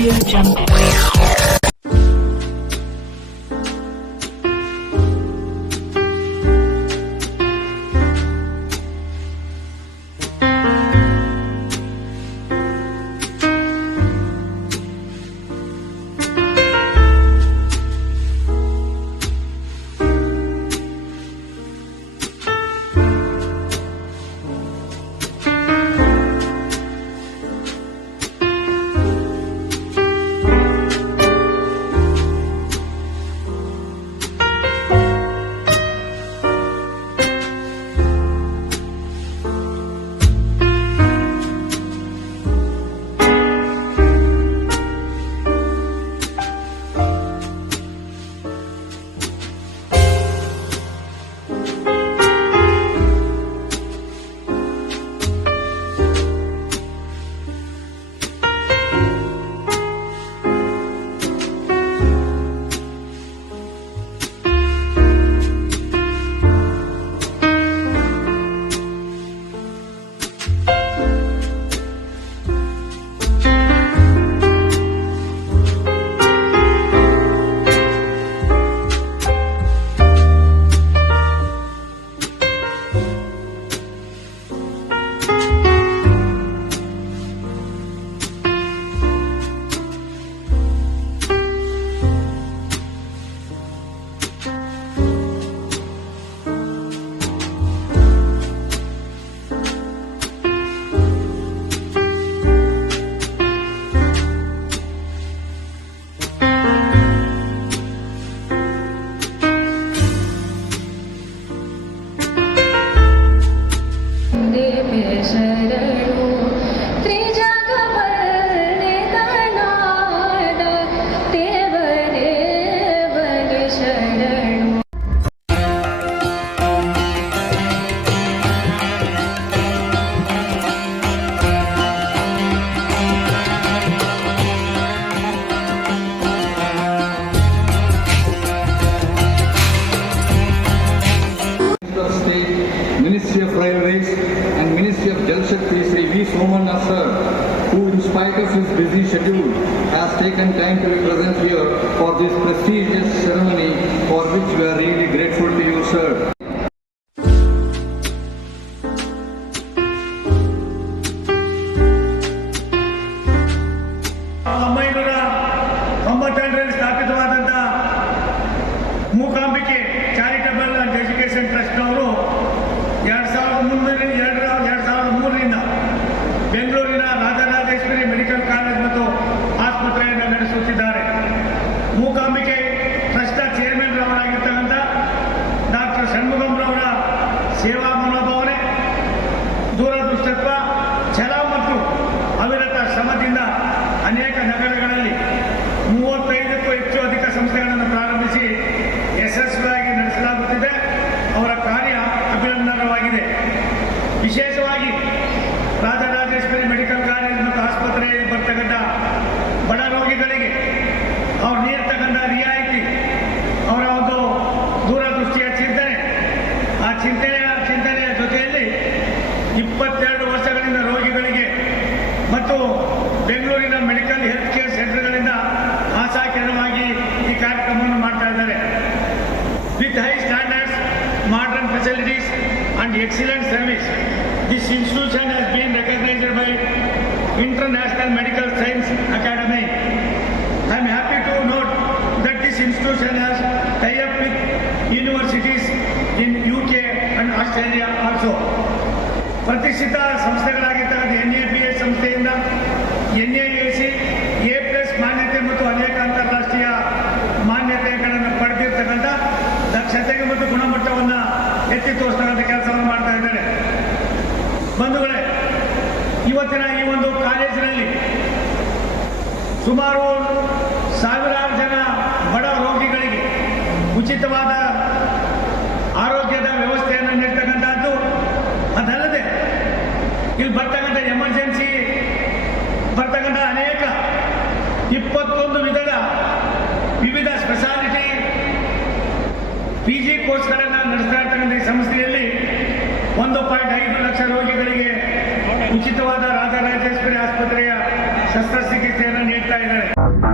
Audio Jungle. Ministry of Railways and Ministry of Jal Shakti, Sri V. Somana sir, who in spite of his busy schedule has taken time to be present here for this prestigious ceremony, for which we are really grateful to you, sir. ಸ್ಥಾಪಿತವಾದಂತಹ Mookambike charitable and education ಟ್ರಸ್ಟ್ನವರು 2003ರಿಂದ ಬೆಂಗಳೂರಿನ Rajarajeshwari medical college ಮತ್ತು ಆಸ್ಪತ್ರೆಯನ್ನು ನಡೆಸುತ್ತಿದ್ದಾರೆ. ಮೂಕಾಂಬಿಕೆ ಟ್ರಸ್ಟ್ನ chairman ರವರಾಗಿರ್ತಕ್ಕಂಥ doctor ಷಣ್ಮುಗಂರವರ ಸೇವಾ ಮನೋಭಾವನೆ, ದೂರದೃಷ್ಟತ್ವ, ಛಲ ಮತ್ತು ಅವಿರತ ಶ್ರಮದಿಂದ ಅನೇಕ ನಗರಗಳಲ್ಲಿ 35ಕ್ಕೂ ಹೆಚ್ಚು ಅಧಿಕ ಸಂಸ್ಥೆಗಳನ್ನು ಪ್ರಾರಂಭಿಸಿ ಯಶಸ್ವಿಯಾಗಿ ನಡೆಸಲಾಗುತ್ತಿದೆ. ಅವರ ಕಾರ್ಯ ಅಭಿನಂದನವಾಗಿದೆ. ವಿಶೇಷವಾಗಿ ರಾಜರಾಜೇಶ್ವರಿ ಮೆಡಿಕಲ್ ಕಾಲೇಜ್ ಮತ್ತು ಆಸ್ಪತ್ರೆಯಲ್ಲಿ ಬರ್ತಕ್ಕಂಥ ಬಡ ರೋಗಿಗಳಿಗೆ ಅವ್ರು ನೀಡ್ತಕ್ಕಂಥ ರಿಯಾಯಿತಿ, ಅವರ ಒಂದು ದೂರದೃಷ್ಟಿಯ ಚಿಂತನೆ, ಆ ಚಿಂತನೆಯ ಜೊತೆಯಲ್ಲಿ 22 ವರ್ಷಗಳಿಂದ ರೋಗಿಗಳಿಗೆ ಮತ್ತು ಬೆಂಗಳೂರಿನ ಮೆಡಿಕಲ್ ಹೆಲ್ತ್ ಕೇರ್ ಸೆಂಟರ್ಗಳಿಂದ ಆಶಾಕಿರಣವಾಗಿ ಈ ಕಾರ್ಯಕ್ರಮವನ್ನು ಮಾಡ್ತಾ ಇದ್ದಾರೆ. With high standards, modern facilities and excellent service, this institution has been recognized by International Medical Science Academy. I am happy to note that this institution has tie-up with universities in UK and Australia also. ಪ್ರತಿಷ್ಠಿತ ಸಂಸ್ಥೆಗಳಾಗಿರ್ತಕ್ಕಂಥ NABH ಸಂಸ್ಥೆಯಿಂದ NAAC A+ ಮಾನ್ಯತೆ ಮತ್ತು ಅನೇಕ ಅಂತಾರಾಷ್ಟ್ರೀಯ ಮಾನ್ಯತೆಗಳನ್ನು ಪಡೆದಿರ್ತಕ್ಕಂಥ ದಕ್ಷತೆಗೆ ಮತ್ತು ಗುಣಮಟ್ಟವನ್ನು ಎತ್ತಿ ತೋರಿಸ್ತಕ್ಕಂಥ ಕೆಲಸವನ್ನು ಮಾಡ್ತಾ ಇದ್ದಾರೆ. ಬಂಧುಗಳೇ, ಇವತ್ತಿನ ಈ ಒಂದು ಕಾಲೇಜಿನಲ್ಲಿ ಸುಮಾರು ಸಾವಿರಾರು ಜನ ಬಡ ರೋಗಿಗಳಿಗೆ ಉಚಿತವಾದ ಆರೋಗ್ಯದ ವ್ಯವಸ್ಥೆಯನ್ನು ನೀಡ್ತಕ್ಕಂಥದ್ದು, ಅದಲ್ಲದೆ ಇಲ್ಲಿ ಬರ್ತಕ್ಕಂಥ ಎಮರ್ಜೆನ್ಸಿ ಬರ್ತಕ್ಕಂಥ ಅನೇಕ 21 ವಿವಿಧ ಸ್ಪೆಷಾಲಿಟಿ PG ಕೋರ್ಸ್ಗಳನ್ನು ನಡೆಸ್ತಾ ಇರ್ತಕ್ಕಂಥ ಈ ಸಂಸ್ಥೆಯಲ್ಲಿ 1.5 ಲಕ್ಷ ರೋಗಿಗಳಿಗೆ ಉಚಿತವಾದ ರಾಜರಾಜೇಶ್ವರಿ ಆಸ್ಪತ್ರೆಯ ಶಸ್ತ್ರಚಿಕಿತ್ಸೆಯನ್ನು ನೀಡ್ತಾ ನೀಡ್ತಾ ಇದ್ದಾರೆ.